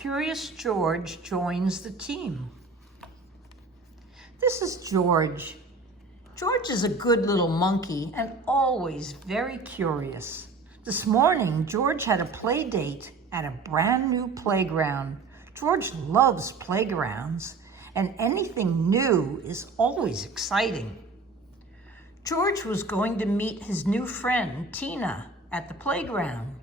Curious George joins the team. This is George. George is a good little monkey and always very curious. This morning, George had a play date at a brand new playground. George loves playgrounds, and anything new is always exciting. George was going to meet his new friend, Tina, at the playground.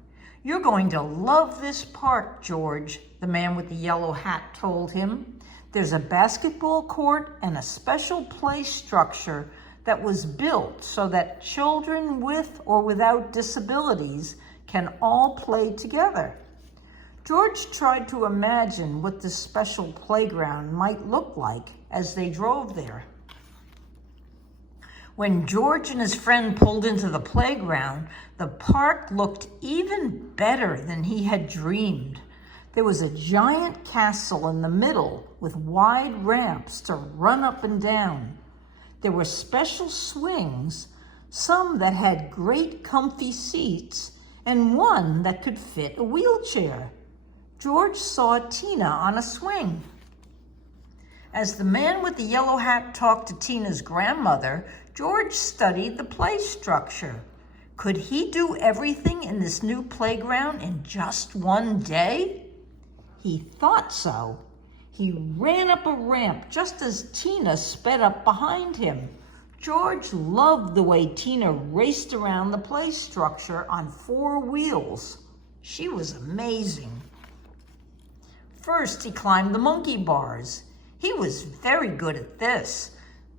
"You're going to love this park, George," the man with the yellow hat told him. "There's a basketball court and a special play structure that was built so that children with or without disabilities can all play together." George tried to imagine what this special playground might look like as they drove there. When George and his friend pulled into the playground, the park looked even better than he had dreamed. There was a giant castle in the middle with wide ramps to run up and down. There were special swings, some that had great comfy seats, and one that could fit a wheelchair. George saw Tina on a swing. As the man with the yellow hat talked to Tina's grandmother, George studied the play structure. Could he do everything in this new playground in just one day? He thought so. He ran up a ramp just as Tina sped up behind him. George loved the way Tina raced around the play structure on 4 wheels. She was amazing. First, he climbed the monkey bars. He was very good at this.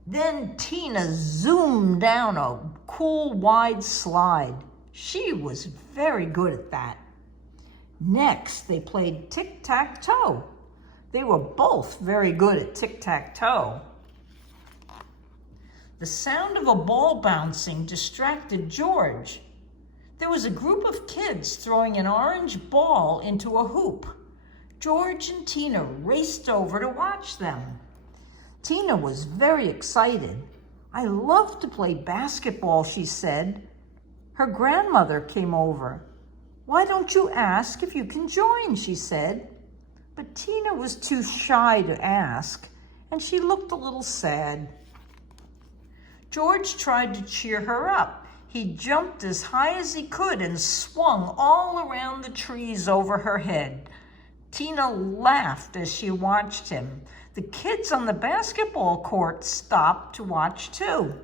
Then Tina zoomed down a cool, wide slide. She was very good at that. Next, they played tic-tac-toe. They were both very good at tic-tac-toe. The sound of a ball bouncing distracted George. There was a group of kids throwing an orange ball into a hoop. George and Tina raced over to watch them. Tina was very excited. "I love to play basketball," she said. Her grandmother came over. "Why don't you ask if you can join?" she said. But Tina was too shy to ask, and she looked a little sad. George tried to cheer her up. He jumped as high as he could and swung all around the trees over her head. Tina laughed as she watched him. The kids on the basketball court stopped to watch too.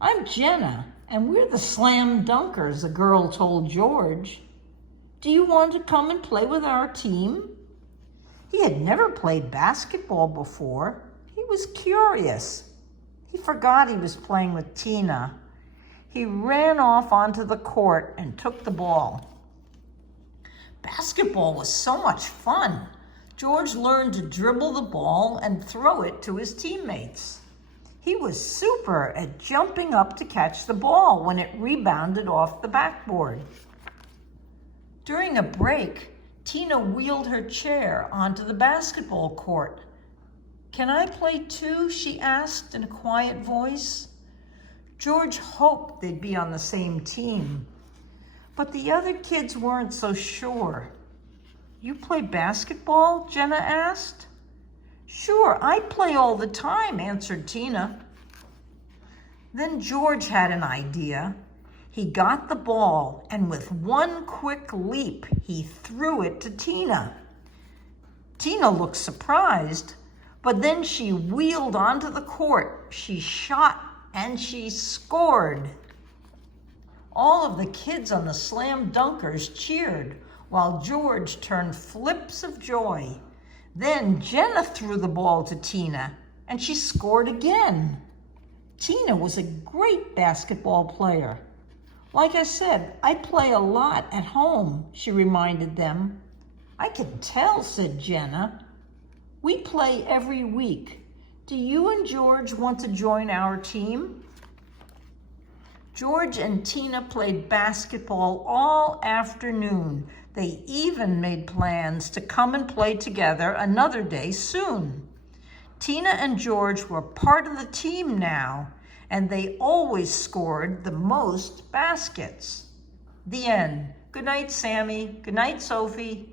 "I'm Jenna, and we're the Slam Dunkers," a girl told George. "Do you want to come and play with our team?" He had never played basketball before. He was curious. He forgot he was playing with Tina. He ran off onto the court and took the ball. Basketball was so much fun. George learned to dribble the ball and throw it to his teammates. He was super at jumping up to catch the ball when it rebounded off the backboard. During a break, Tina wheeled her chair onto the basketball court. "Can I play too?" she asked in a quiet voice. George hoped they'd be on the same team, but the other kids weren't so sure. "You play basketball?" Jenna asked. "Sure, I play all the time," answered Tina. Then George had an idea. He got the ball, and with one quick leap, he threw it to Tina. Tina looked surprised, but then she wheeled onto the court. She shot and she scored. All of the kids on the Slam Dunkers cheered, while George turned flips of joy. Then Jenna threw the ball to Tina, and she scored again. Tina was a great basketball player. "Like I said, I play a lot at home," she reminded them. "I can tell," said Jenna. "We play every week. Do you and George want to join our team?" George and Tina played basketball all afternoon. They even made plans to come and play together another day soon. Tina and George were part of the team now, and they always scored the most baskets. The end. Good night, Sammy. Good night, Sophie.